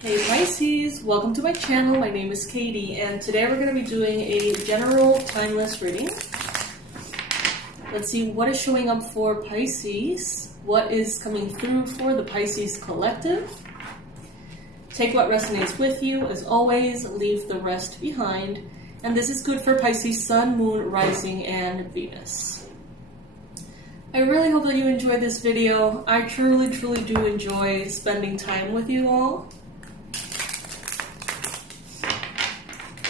Hey Pisces, welcome to my channel. My name is Katie, and today we're going to be doing a general timeless reading. Let's see what is showing up for Pisces, what is coming through for the Pisces collective. Take what resonates with you. As always, leave the rest behind. And this is good for Pisces Sun, Moon, Rising, and Venus. I really hope that you enjoyed this video. I truly do enjoy spending time with you all.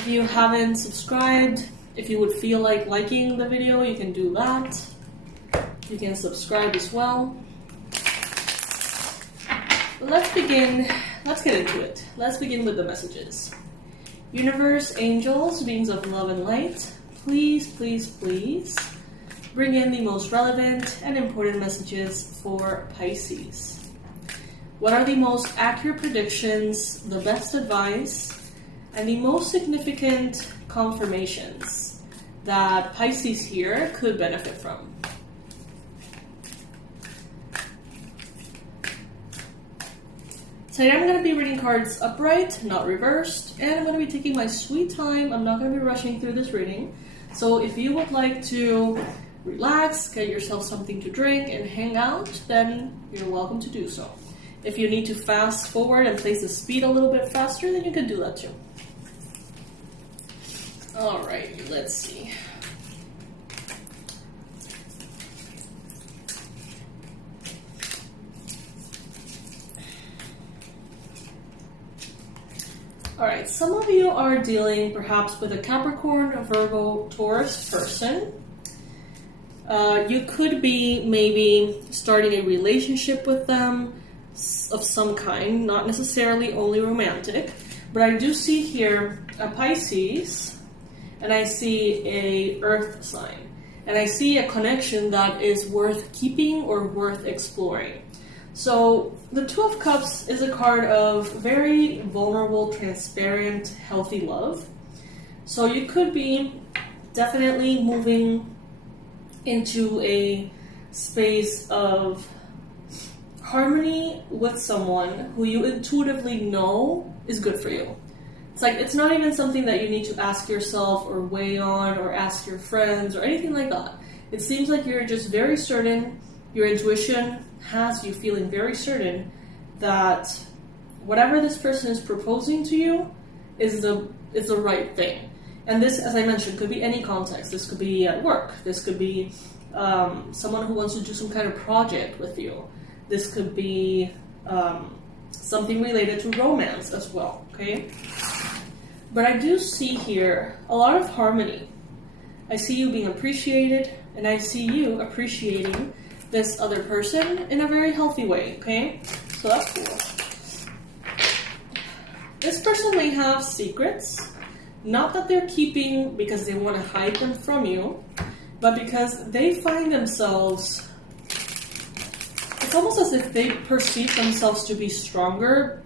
If you haven't subscribed, if you would feel like liking the video, you can do that. You can subscribe as well. But let's begin. Let's get into it. Let's begin with the messages. Universe, angels, beings of love and light, please bring in the most relevant and important messages for Pisces. What are the most accurate predictions, the best advice, and the most significant confirmations that Pisces here could benefit from? Today I'm going to be reading cards upright, not reversed, and I'm going to be taking my sweet time. I'm not going to be rushing through this reading. So if you would like to relax, get yourself something to drink, and hang out, then you're welcome to do so. If you need to fast forward and place the speed a little bit faster, then you can do that too. Alright, let's see. Alright, some of you are dealing perhaps with a Capricorn, a Virgo, Taurus person. You could be maybe starting a relationship with them of some kind, not necessarily only romantic, but I do see here a Pisces, and I see a earth sign, and I see a connection that is worth keeping or worth exploring. So the Two of Cups is a card of very vulnerable, transparent, healthy love. So you could be definitely moving into a space of harmony with someone who you intuitively know is good for you. It's like, it's not even something that you need to ask yourself or weigh on or ask your friends or anything like that. It seems like you're just very certain, your intuition has you feeling very certain that whatever this person is proposing to you is the right thing. And this, as I mentioned, could be any context. This could be at work. This could be someone who wants to do some kind of project with you. This could be something related to romance as well, okay? But I do see here a lot of harmony. I see you being appreciated, and I see you appreciating this other person in a very healthy way, okay? So that's cool. This person may have secrets, not that they're keeping because they want to hide them from you, but because they find themselves, it's almost as if they perceive themselves to be stronger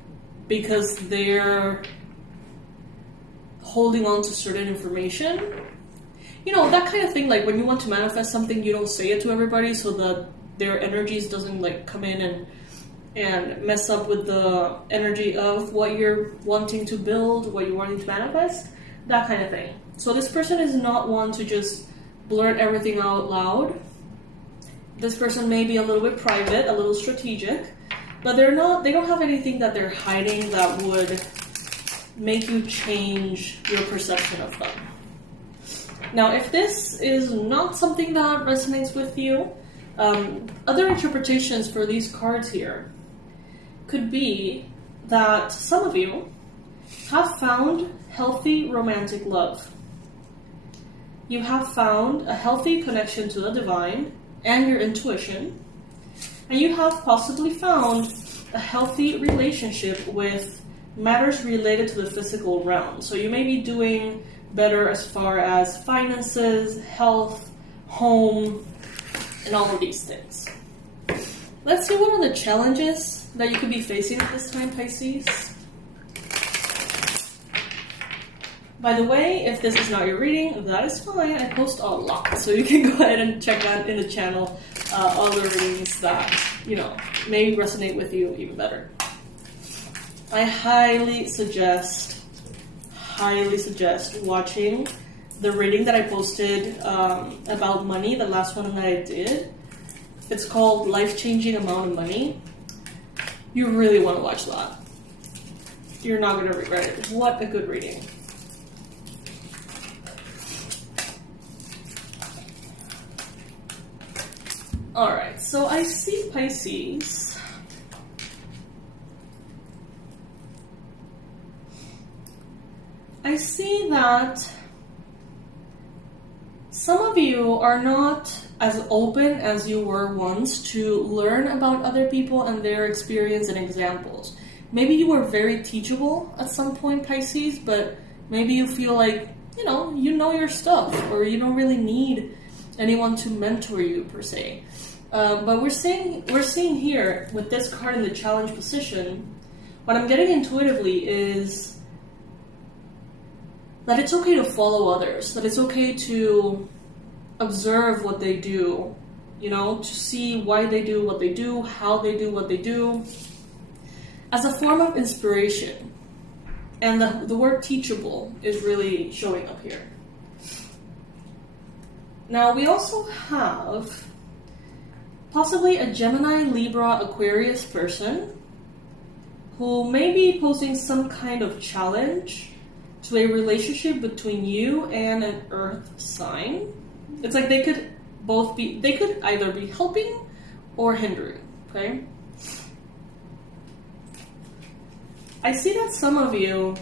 because they're holding on to certain information. You know, that kind of thing, like when you want to manifest something, you don't say it to everybody so that their energies doesn't like come in and mess up with the energy of what you're wanting to build, what you're wanting to manifest, that kind of thing. So this person is not one to just blurt everything out loud. This person may be a little bit private, a little strategic, but they don't have anything that they're hiding that would make you change your perception of them. Now, if this is not something that resonates with you, other interpretations for these cards here could be that some of you have found healthy romantic love. You have found a healthy connection to the divine and your intuition, and you have possibly found a healthy relationship with matters related to the physical realm. So you may be doing better as far as finances, health, home, and all of these things. Let's see what are the challenges that you could be facing at this time, Pisces. By the way, if this is not your reading, that is fine. I post a lot, so you can go ahead and check out in the channel all the readings that, you know, may resonate with you even better. I highly suggest watching the reading that I posted about money, the last one that I did. It's called Life-Changing Amount of Money. You really want to watch that. You're not going to regret it. What a good reading. Alright, so I see Pisces. I see that some of you are not as open as you were once to learn about other people and their experience and examples. Maybe you were very teachable at some point, Pisces, but maybe you feel like, you know your stuff, or you don't really need anyone to mentor you per se. But we're seeing here with this card in the challenge position, what I'm getting intuitively is that it's okay to follow others, that it's okay to observe what they do, to see why they do what they do, how they do what they do, as a form of inspiration. And the word teachable is really showing up here. Now, we also have possibly a Gemini, Libra, Aquarius person who may be posing some kind of challenge to a relationship between you and an earth sign. It's like they could either be helping or hindering, okay? I see that some of you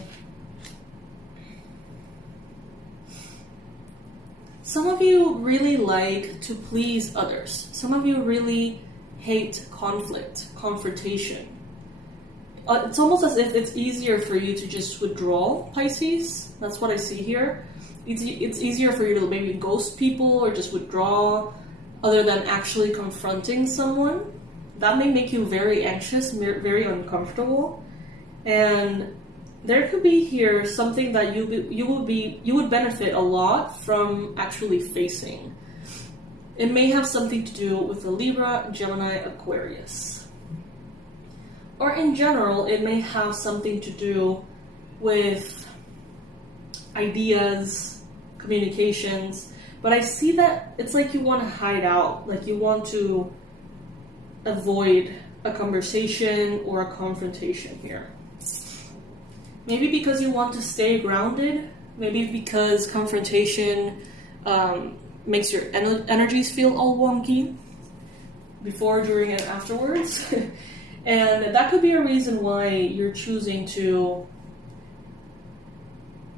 really like to please others. Some of you really hate confrontation. It's almost as if it's easier for you to just withdraw, Pisces. That's what I see here. It's easier for you to maybe ghost people or just withdraw other than actually confronting someone. That may make you very anxious, very uncomfortable. And there could be here something that you would benefit a lot from actually facing. It may have something to do with the Libra, Gemini, Aquarius. Or in general, it may have something to do with ideas, communications. But I see that it's like you want to hide out, like you want to avoid a conversation or a confrontation here. Maybe because you want to stay grounded, maybe because confrontation makes your energies feel all wonky before, during, and afterwards. And that could be a reason why you're choosing to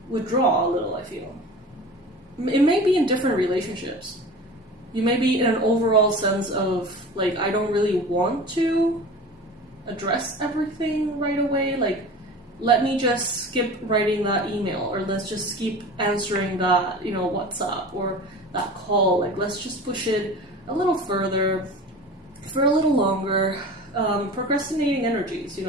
withdraw a little, I feel. It may be in different relationships. You may be in an overall sense of, like, I don't really want to address everything right away. Like, let me just skip writing that email, or let's just skip answering that, WhatsApp or that call. Like, let's just push it a little further, for a little longer. Procrastinating energies,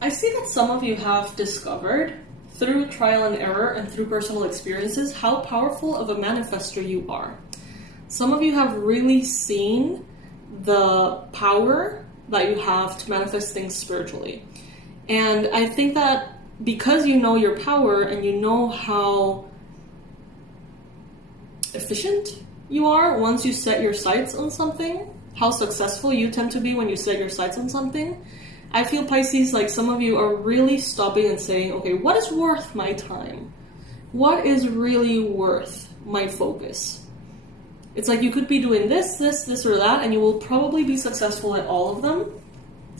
I see that some of you have discovered, through trial and error and through personal experiences, how powerful of a manifestor you are. Some of you have really seen the power that you have to manifest things spiritually. And I think that because you know your power and you know how efficient you are once you set your sights on something, how successful you tend to be when you set your sights on something, I feel, Pisces, like some of you are really stopping and saying, okay, what is worth my time? What is really worth my focus? It's like you could be doing this, or that, and you will probably be successful at all of them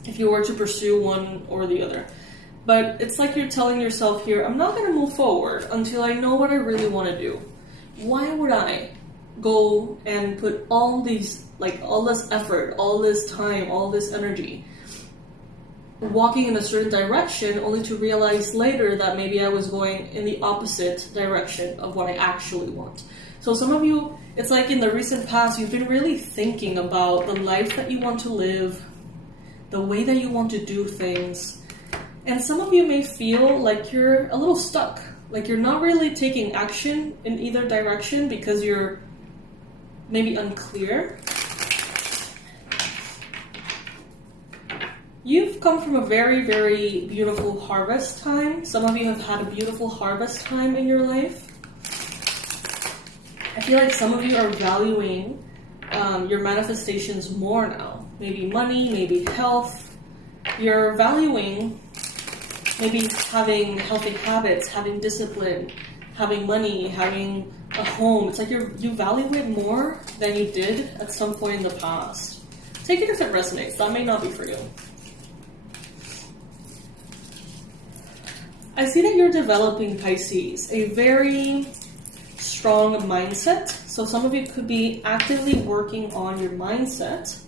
if you were to pursue one or the other. But it's like you're telling yourself here, I'm not going to move forward until I know what I really want to do. Why would I go and put all this effort, all this time, all this energy, walking in a certain direction, only to realize later that maybe I was going in the opposite direction of what I actually want? So some of you, it's like in the recent past, you've been really thinking about the life that you want to live, the way that you want to do things. And some of you may feel like you're a little stuck, Like you're not really taking action in either direction because you're maybe unclear. You've come from a very, very beautiful harvest time. Some of you have had a beautiful harvest time in your life. I feel like some of you are valuing your manifestations more now. Maybe money, maybe health. You're valuing maybe having healthy habits, having discipline, having money, having a home. It's like you value it more than you did at some point in the past. Take it if it resonates. That may not be for you. I see that you're developing, Pisces, a very strong mindset. So some of you could be actively working on your mindset.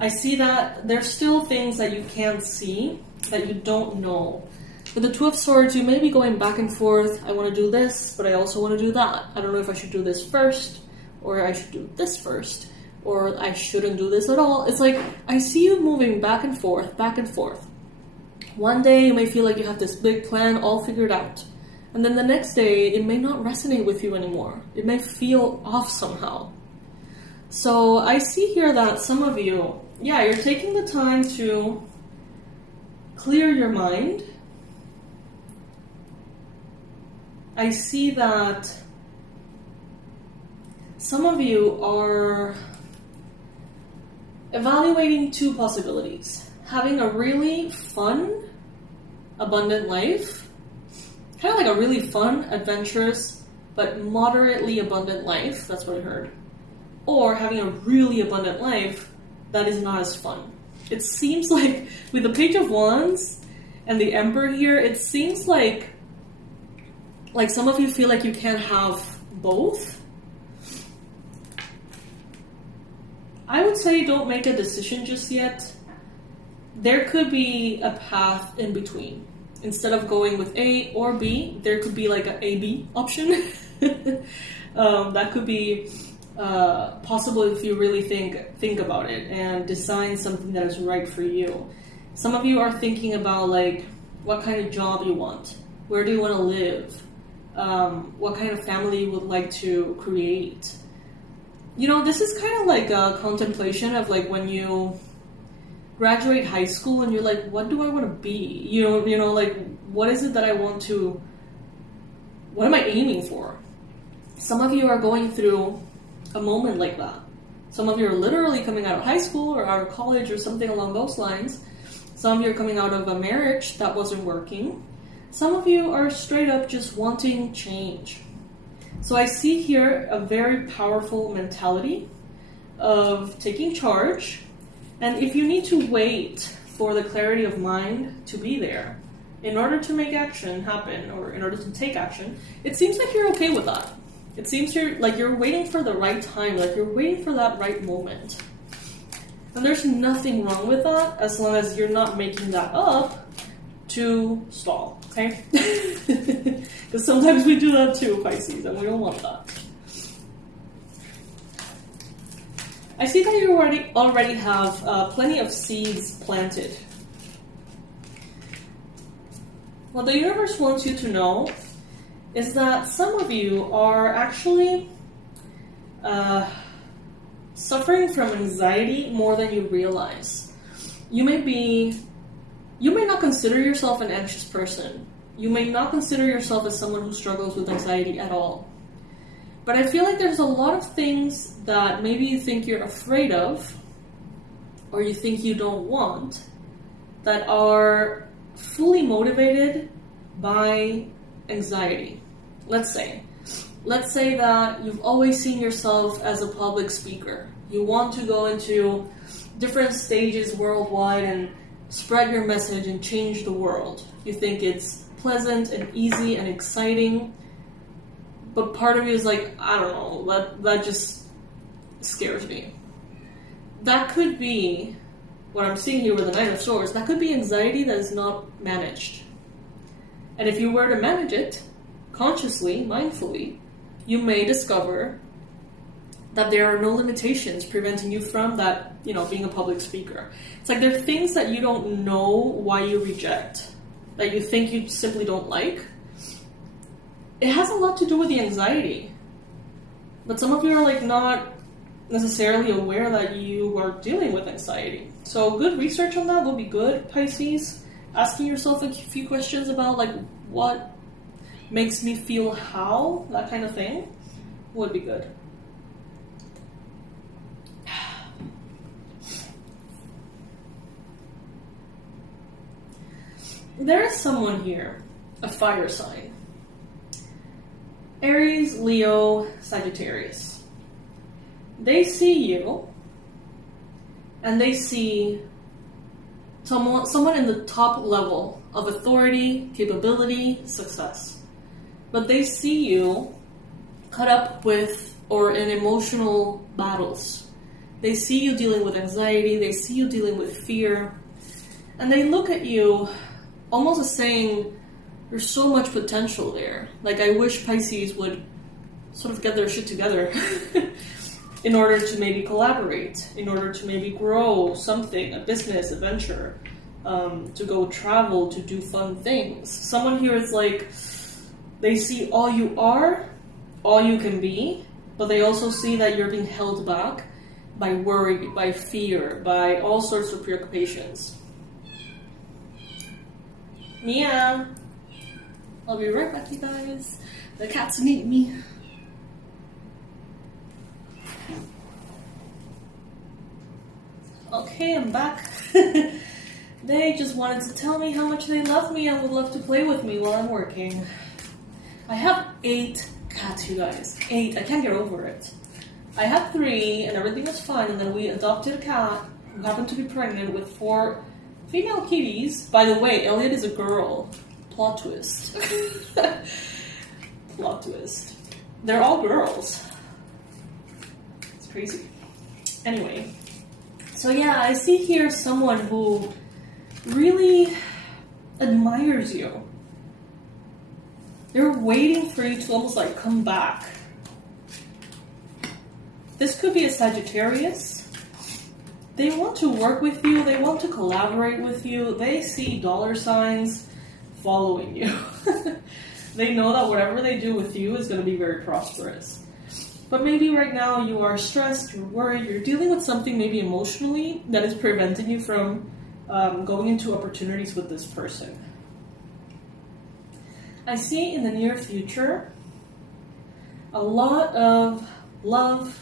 I see that there's still things that you can't see, that you don't know. With the Two of Swords, you may be going back and forth. I want to do this, but I also want to do that. I don't know if I should do this first, or I should do this first, or I shouldn't do this at all. It's like, I see you moving back and forth, back and forth. One day you may feel like you have this big plan all figured out. And then the next day, it may not resonate with you anymore. It may feel off somehow. So I see here that some of you, you're taking the time to clear your mind. I see that some of you are evaluating two possibilities. Having a really fun, abundant life, kind of like a really fun, adventurous, but moderately abundant life, that's what I heard. Or having a really abundant life that is not as fun. It seems like, with the Page of Wands and the Emperor here, it seems like some of you feel like you can't have both. I would say don't make a decision just yet. There could be a path in between. Instead of going with A or B, there could be like an A-B option. That could be possible if you really think about it and design something that is right for you. Some of you are thinking about like what kind of job you want, where do you want to live, what kind of family you would like to create. You know, this is kind of like a contemplation of like when you graduate high school and you're like, what do I want to be? You know, like what is it that I want to, what am I aiming for? Some of you are going through a moment like that. Some of you are literally coming out of high school or out of college or something along those lines. Some of you are coming out of a marriage that wasn't working. Some of you are straight up just wanting change. So I see here a very powerful mentality of taking charge. And if you need to wait for the clarity of mind to be there in order to make action happen or in order to take action, it seems like you're okay with that. It seems you're waiting for the right time, like you're waiting for that right moment. And there's nothing wrong with that as long as you're not making that up to stall, okay? Because sometimes we do that too, Pisces, and we don't want that. I see that you already have plenty of seeds planted. What the universe wants you to know is that some of you are actually suffering from anxiety more than you realize. You may not consider yourself an anxious person. You may not consider yourself as someone who struggles with anxiety at all. But I feel like there's a lot of things that maybe you think you're afraid of, or you think you don't want, that are fully motivated by anxiety. Let's say that you've always seen yourself as a public speaker. You want to go into different stages worldwide and spread your message and change the world. You think it's pleasant and easy and exciting. But part of you is like, I don't know, that just scares me. That could be, what I'm seeing here with the Knight of Swords, that could be anxiety that is not managed. And if you were to manage it, consciously, mindfully, you may discover that there are no limitations preventing you from that, being a public speaker. It's like there are things that you don't know why you reject, that you think you simply don't like. it has a lot to do with the anxiety. But some of you are like not necessarily aware that you are dealing with anxiety. So good research on that will be good, Pisces. Asking yourself a few questions about like what makes me feel how, that kind of thing, would be good. There is someone here, a fire sign. Aries, Leo, Sagittarius. They see you, and they see someone in the top level of authority, capability, success. But they see you caught up with or in emotional battles. They see you dealing with anxiety, they see you dealing with fear, and they look at you almost as saying, there's so much potential there. Like, I wish Pisces would sort of get their shit together in order to maybe collaborate, in order to maybe grow something, a business, a venture, to go travel, to do fun things. Someone here is like, they see all you are, all you can be, but they also see that you're being held back by worry, by fear, by all sorts of preoccupations. Mia! I'll be right back, you guys. The cats need me. Okay, I'm back. They just wanted to tell me how much they love me and would love to play with me while I'm working. I have 8 cats, you guys. 8. I can't get over it. I had 3 and everything was fine, and then we adopted a cat who happened to be pregnant with 4 female kitties. By the way, Elliot is a girl. Plot twist. Plot twist. They're all girls. It's crazy. Anyway. So yeah, I see here someone who really admires you. They're waiting for you to almost like come back. This could be a Sagittarius. They want to work with you. They want to collaborate with you. They see dollar signs following you. They know that whatever they do with you is going to be very prosperous. But maybe right now you are stressed, you're worried, you're dealing with something maybe emotionally that is preventing you from going into opportunities with this person. I see in the near future a lot of love,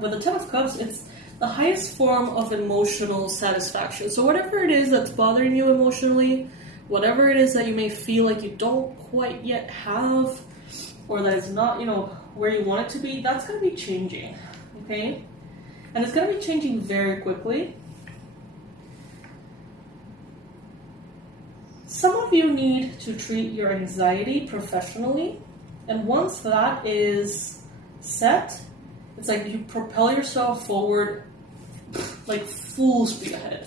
with the Ten of Cups, it's the highest form of emotional satisfaction. So whatever it is that's bothering you emotionally, whatever it is that you may feel like you don't quite yet have, or that is not, where you want it to be, that's going to be changing, okay? And it's going to be changing very quickly. Some of you need to treat your anxiety professionally, and once that is set, it's like you propel yourself forward like full speed ahead.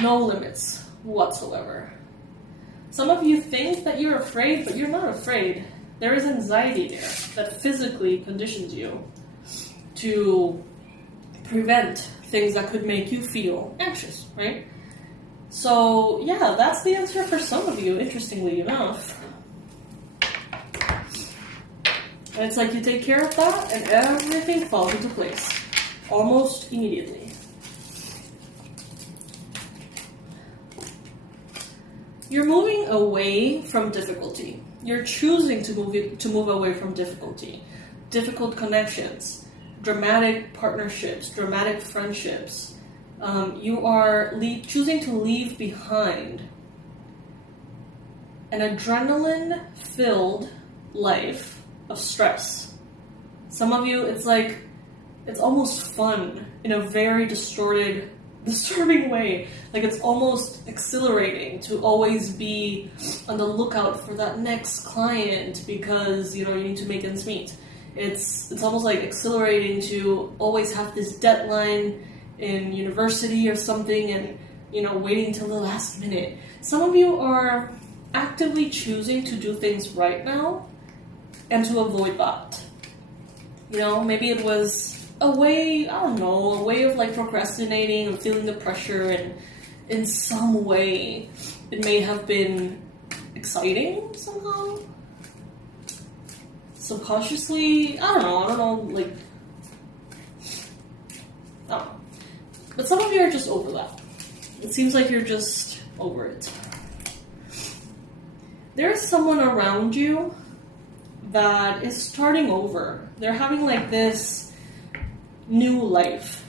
No limits whatsoever. Some of you think that you're afraid, but you're not afraid. There is anxiety there that physically conditions you to prevent things that could make you feel anxious, right? So, yeah, that's the answer for some of you, interestingly enough. And it's like you take care of that and everything falls into place almost immediately. You're moving away from difficulty. You're choosing to move away from difficulty. Difficult connections, dramatic partnerships, dramatic friendships. You are choosing to leave behind an adrenaline-filled life of stress. Some of you, it's like, it's almost fun in a very disturbing way. Like, it's almost exhilarating to always be on the lookout for that next client because, you need to make ends meet. It's almost like exhilarating to always have this deadline in university or something and, waiting until the last minute. Some of you are actively choosing to do things right now and to avoid that. Maybe it was a way of like procrastinating and feeling the pressure, and in some way it may have been exciting somehow. subconsciously, I don't know, like, I don't know. But some of you are just over that. It seems like you're just over it. There's someone around you that is starting over. They're having like this new life.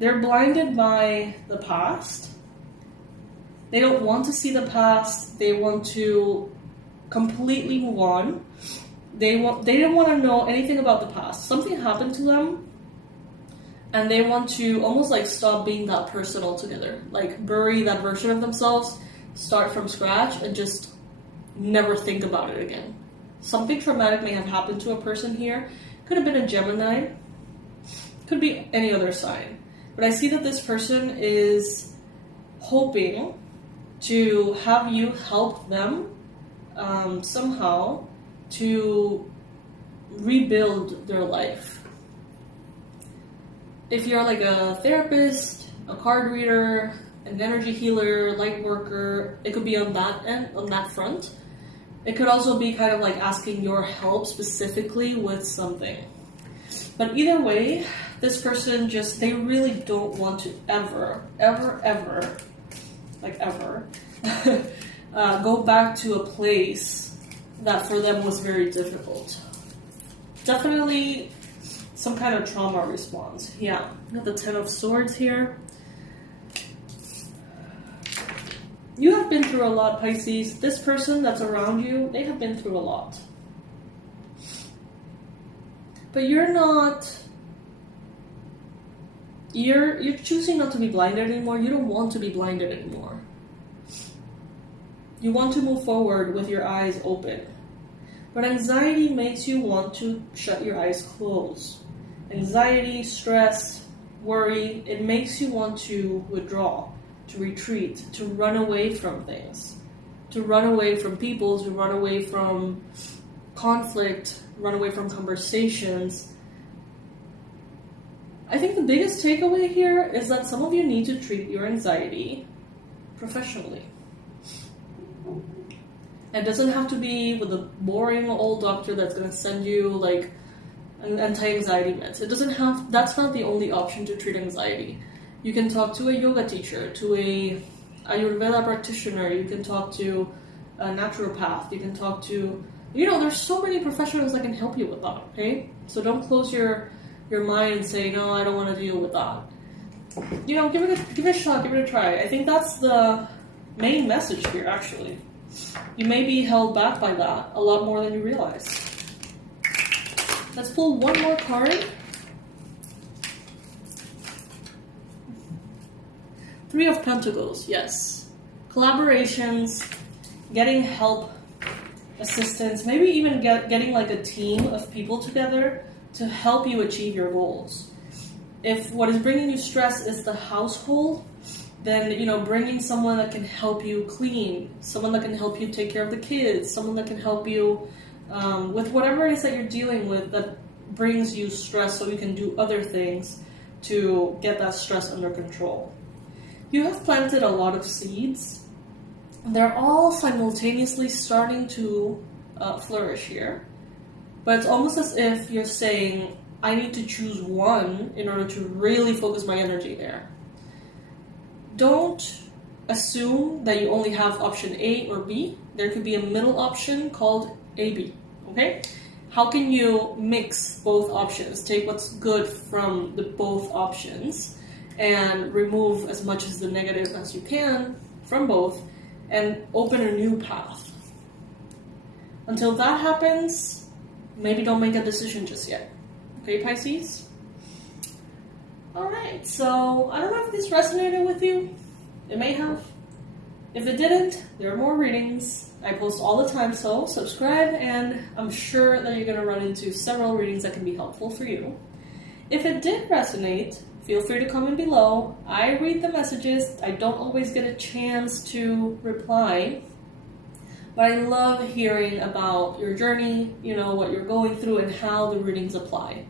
They're blinded by the past. They don't want to see the past. They want to completely move on. They don't want to know anything about the past. Something happened to them, and they want to almost like stop being that person altogether. Like bury that version of themselves, start from scratch, and just never think about it again. Something traumatic may have happened to a person here. Could have been a Gemini. Could be any other sign. But I see that this person is hoping to have you help them somehow to rebuild their life. If you're like a therapist, a card reader, an energy healer, light worker, it could be on that end, on that front. It could also be kind of like asking your help specifically with something. But either way, this person they really don't want to ever go back to a place that for them was very difficult. Definitely some kind of trauma response. Yeah, we have the 10 of Swords here. You have been through a lot, Pisces. This person that's around you, they have been through a lot. But you're choosing not to be blinded anymore. You don't want to be blinded anymore. You want to move forward with your eyes open. But anxiety makes you want to shut your eyes closed. Anxiety, stress, worry, it makes you want to withdraw, to retreat, to run away from things, to run away from people, to run away from conflict, run away from conversations. I think the biggest takeaway here is that some of you need to treat your anxiety professionally. It doesn't have to be with a boring old doctor that's going to send you like an anti-anxiety meds. That's not the only option to treat anxiety. You can talk to a yoga teacher, to a Ayurveda practitioner, you can talk to a naturopath, you can talk to, there's so many professionals that can help you with that, okay? So don't close your mind and say, no, I don't want to deal with that. Give it a shot, give it a try. I think that's the main message here, actually. You may be held back by that a lot more than you realize. Let's pull one more card. 3 of Pentacles, yes. Collaborations, getting help, assistance, maybe even getting like a team of people together to help you achieve your goals. If what is bringing you stress is the household, then, bringing someone that can help you clean, someone that can help you take care of the kids, someone that can help you with whatever it is that you're dealing with that brings you stress so you can do other things to get that stress under control. You have planted a lot of seeds. They're all simultaneously starting to flourish here. But it's almost as if you're saying, I need to choose one in order to really focus my energy there. Don't assume that you only have option A or B. There could be a middle option called AB, okay? How can you mix both options? Take what's good from the both options and remove as much as the negative as you can from both and open a new path. Until that happens, maybe don't make a decision just yet. Okay, Pisces? Alright, so I don't know if this resonated with you. It may have. If it didn't, there are more readings. I post all the time, so subscribe, and I'm sure that you're going to run into several readings that can be helpful for you. If it did resonate, feel free to comment below. I read the messages. I don't always get a chance to reply, but I love hearing about your journey, what you're going through, and how the readings apply.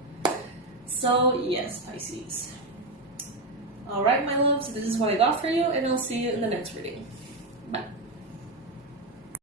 So, yes, Pisces. Alright, my loves, this is what I got for you, and I'll see you in the next reading.